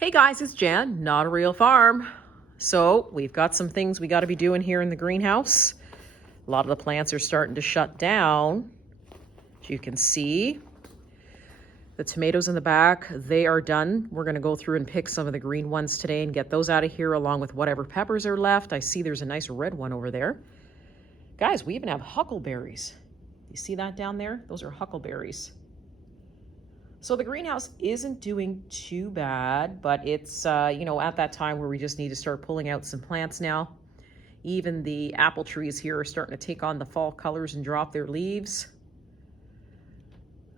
Hey guys, it's Jan, Not a Real Farm. So we've got some things we got to be doing here in the greenhouse. A lot of the plants are starting to shut down. As you can see, the tomatoes in the back, they are done. We're going to go through and pick some of the green ones today and get those out of here along with whatever peppers are left. I see there's a nice red one over there. Guys, we even have huckleberries. You see that down there? Those are huckleberries. So the greenhouse isn't doing too bad, but it's, at that time where we just need to start pulling out some plants now. Even the apple trees here are starting to take on the fall colors and drop their leaves.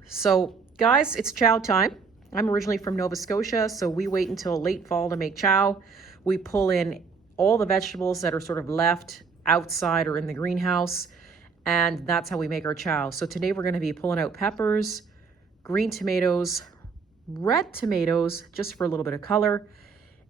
So guys, it's chow time. I'm originally from Nova Scotia, so we wait until late fall to make chow. We pull in all the vegetables that are sort of left outside or in the greenhouse, and that's how we make our chow. So today we're going to be pulling out peppers, green tomatoes, red tomatoes, just for a little bit of color.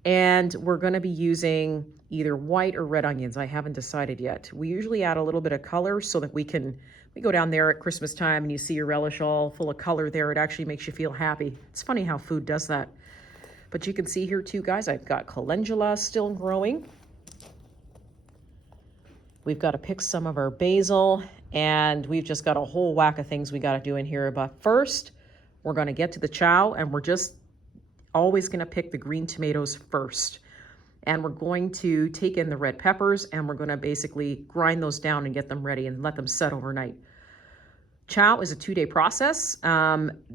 And we're going to be using either white or red onions. I haven't decided yet. We usually add a little bit of color so that we go down there at Christmas time and you see your relish all full of color there. It actually makes you feel happy. It's funny how food does that. But you can see here too, guys, I've got calendula still growing. We've got to pick some of our basil, and we've just got a whole whack of things we got to do in here. But first, we're going to get to the chow, and we're just always going to pick the green tomatoes first. And we're going to take in the red peppers, and we're going to basically grind those down and get them ready and let them set overnight. Chow is a 2-day process.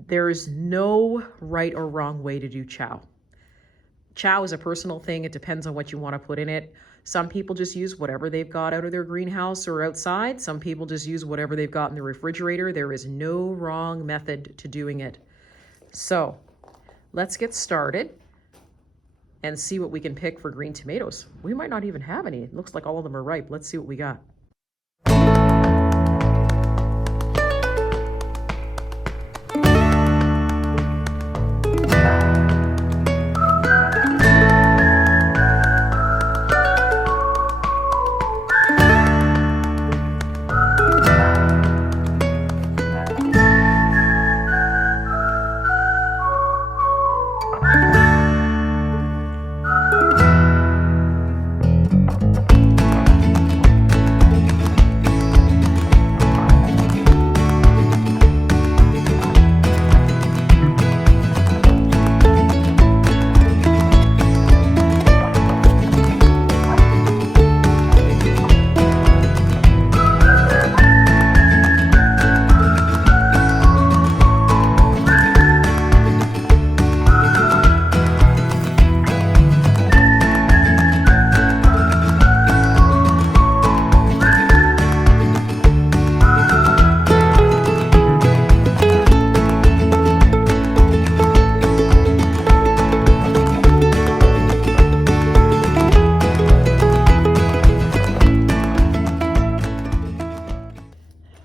There's no right or wrong way to do chow. Chow is a personal thing. It depends on what you want to put in it. Some people just use whatever they've got out of their greenhouse or outside. Some people just use whatever they've got in the refrigerator. There is no wrong method to doing it. So let's get started and see what we can pick for green tomatoes. We might not even have any. It looks like all of them are ripe. Let's see what we got.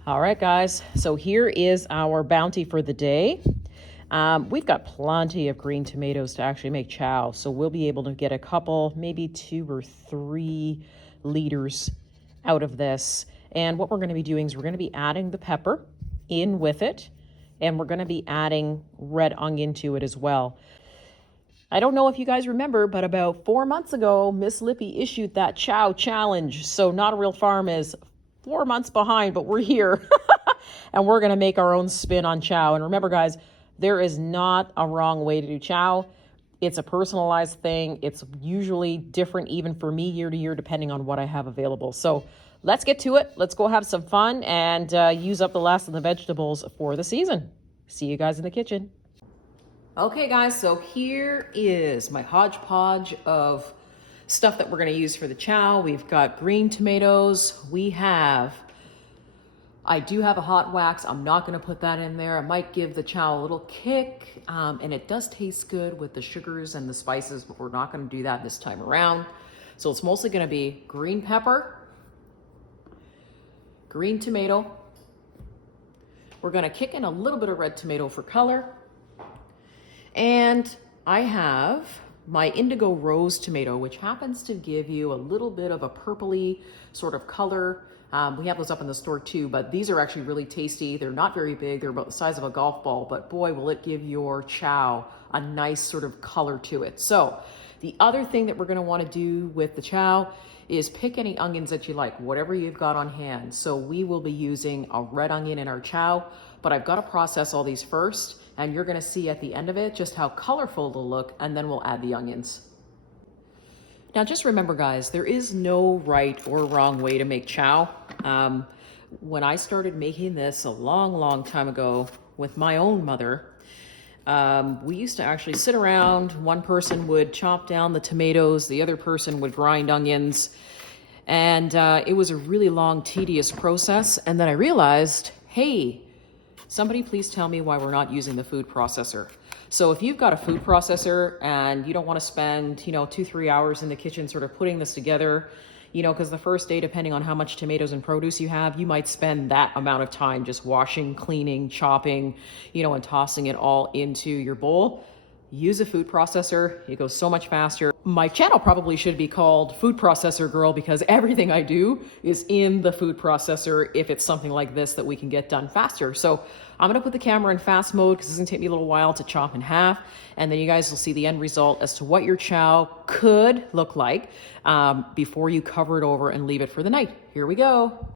All right, guys, so here is our bounty for the day. We've got plenty of green tomatoes to actually make chow, so we'll be able to get a couple, maybe 2 or 3 liters out of this. And what we're going to be doing is we're going to be adding the pepper in with it, and we're going to be adding red onion to it as well. I don't know if you guys remember, but about 4 months ago, Miss Lippy issued that chow challenge. So Not a Real Farm is 4 months behind, but we're here and we're going to make our own spin on chow. And remember, guys, there is not a wrong way to do chow. It's a personalized thing. It's usually different even for me year to year, depending on what I have available. So let's get to it. Let's go have some fun and use up the last of the vegetables for the season. See you guys in the kitchen. Okay, guys, so here is my hodgepodge of stuff that we're going to use for the chow. We've got green tomatoes. I do have a hot wax. I'm not going to put that in there. I might give the chow a little kick, and it does taste good with the sugars and the spices, but we're not going to do that this time around. So it's mostly going to be green pepper, green tomato. We're going to kick in a little bit of red tomato for color. And I have my indigo rose tomato, which happens to give you a little bit of a purpley sort of color. We have those up in the store too, but these are actually really tasty. They're not very big. They're about the size of a golf ball, but boy, will it give your chow a nice sort of color to it. So the other thing that we're going to want to do with the chow is pick any onions that you like, whatever you've got on hand. So we will be using a red onion in our chow, but I've got to process all these first, and you're going to see at the end of it just how colorful they'll look, and then we'll add the onions. Now just remember guys, there is no right or wrong way to make chow. When I started making this a long time ago with my own mother, we used to actually sit around. One person would chop down the tomatoes, the other person would grind onions, and it was a really long, tedious process. And then I realized, hey, somebody please tell me why we're not using the food processor. So if you've got a food processor and you don't want to spend, 2-3 hours in the kitchen sort of putting this together, because the first day, depending on how much tomatoes and produce you have, you might spend that amount of time just washing, cleaning, chopping, and tossing it all into your bowl. Use a food processor. It goes so much faster. My channel probably should be called Food Processor Girl because everything I do is in the food processor if it's something like this that we can get done faster. So I'm going to put the camera in fast mode because it's going to take me a little while to chop in half. And then you guys will see the end result as to what your chow could look like before you cover it over and leave it for the night. Here we go.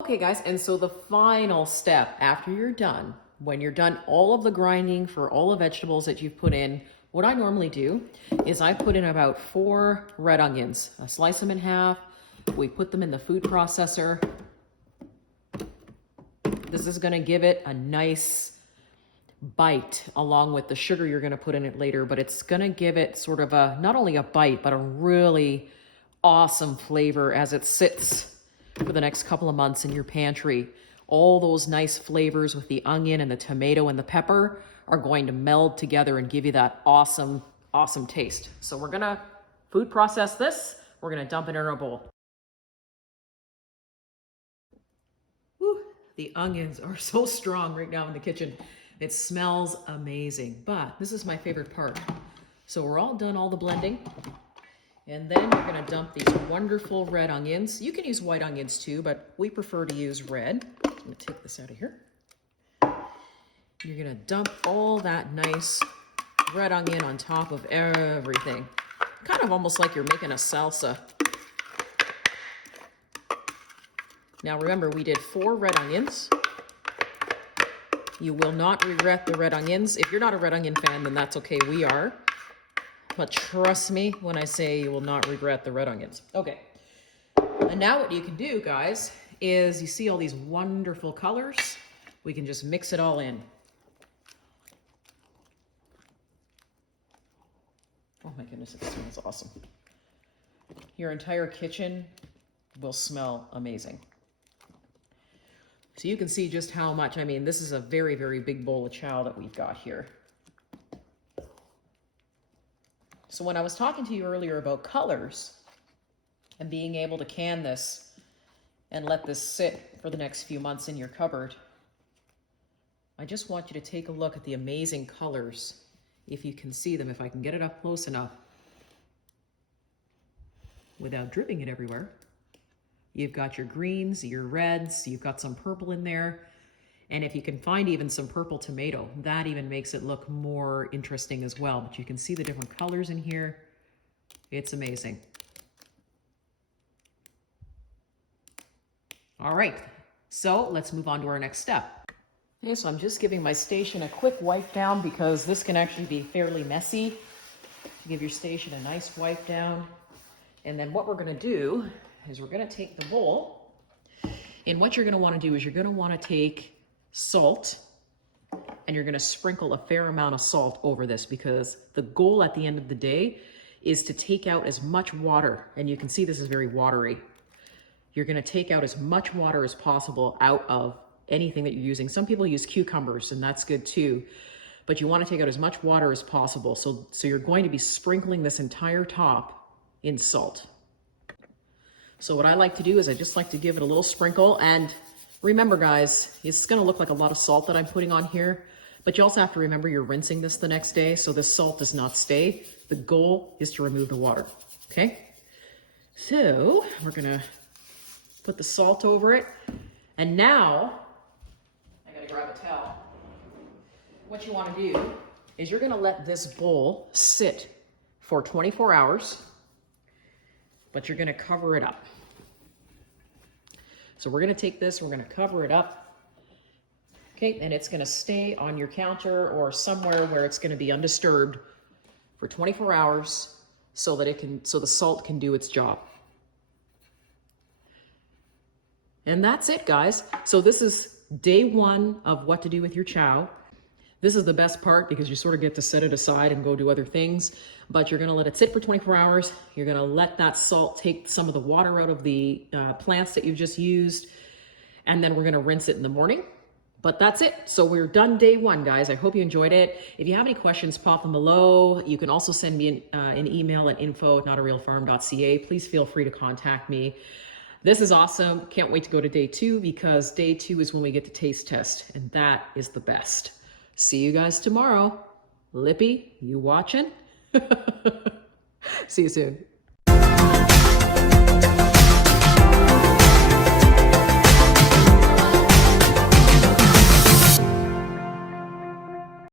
Okay guys, and so the final step after you're done, when you're done all of the grinding for all the vegetables that you've put in, what I normally do is I put in about 4 red onions. I slice them in half, we put them in the food processor. This is gonna give it a nice bite along with the sugar you're gonna put in it later, but it's gonna give it sort of a, not only a bite, but a really awesome flavor as it sits for the next couple of months in your pantry. All those nice flavors with the onion and the tomato and the pepper are going to meld together and give you that awesome taste. So we're gonna food process this. We're gonna dump it in our bowl. Whew, the onions are so strong right now in the kitchen. It smells amazing, but this is my favorite part. So we're all done all the blending. And then you're gonna dump these wonderful red onions. You can use white onions too, but we prefer to use red. I'm gonna take this out of here. You're gonna dump all that nice red onion on top of everything. Kind of almost like you're making a salsa. Now remember, we did 4 red onions. You will not regret the red onions. If you're not a red onion fan, then that's okay, we are. But trust me when I say you will not regret the red onions. Okay, and now what you can do, guys, is you see all these wonderful colors. We can just mix it all in. Oh my goodness, it smells awesome. Your entire kitchen will smell amazing. So you can see just how much, I mean, this is a very big bowl of chow that we've got here. So when I was talking to you earlier about colors and being able to can this and let this sit for the next few months in your cupboard, I just want you to take a look at the amazing colors, if you can see them, if I can get it up close enough without dripping it everywhere. You've got your greens, your reds, you've got some purple in there. And if you can find even some purple tomato, that even makes it look more interesting as well. But you can see the different colors in here. It's amazing. All right, so let's move on to our next step. Okay, so I'm just giving my station a quick wipe down because this can actually be fairly messy. Give your station a nice wipe down. And then what we're gonna do is we're gonna take the bowl. And what you're gonna wanna do is you're gonna wanna take salt, and you're gonna sprinkle a fair amount of salt over this because the goal at the end of the day is to take out as much water, and you can see this is very watery. You're gonna take out as much water as possible out of anything that you're using. Some people use cucumbers, and that's good too, but you wanna take out as much water as possible. So you're going to be sprinkling this entire top in salt. So what I like to do is I just like to give it a little sprinkle. And remember guys, it's gonna look like a lot of salt that I'm putting on here, but you also have to remember you're rinsing this the next day, so this salt does not stay. The goal is to remove the water, okay? So we're gonna put the salt over it. And now, I gotta grab a towel. What you wanna do is you're gonna let this bowl sit for 24 hours, but you're gonna cover it up. So we're gonna take this, we're gonna cover it up. Okay, and it's gonna stay on your counter or somewhere where it's gonna be undisturbed for 24 hours so that so the salt can do its job. And that's it, guys. So this is day one of what to do with your chow. This is the best part because you sort of get to set it aside and go do other things, but you're gonna let it sit for 24 hours. You're gonna let that salt take some of the water out of the plants that you've just used, and then we're gonna rinse it in the morning. But that's it. So we're done day one, guys. I hope you enjoyed it. If you have any questions, pop them below. You can also send me an email at info@notarealfarm.ca. Please feel free to contact me. This is awesome. Can't wait to go to day two because day two is when we get to taste test, and that is the best. See you guys tomorrow. Lippy, you watching? See you soon.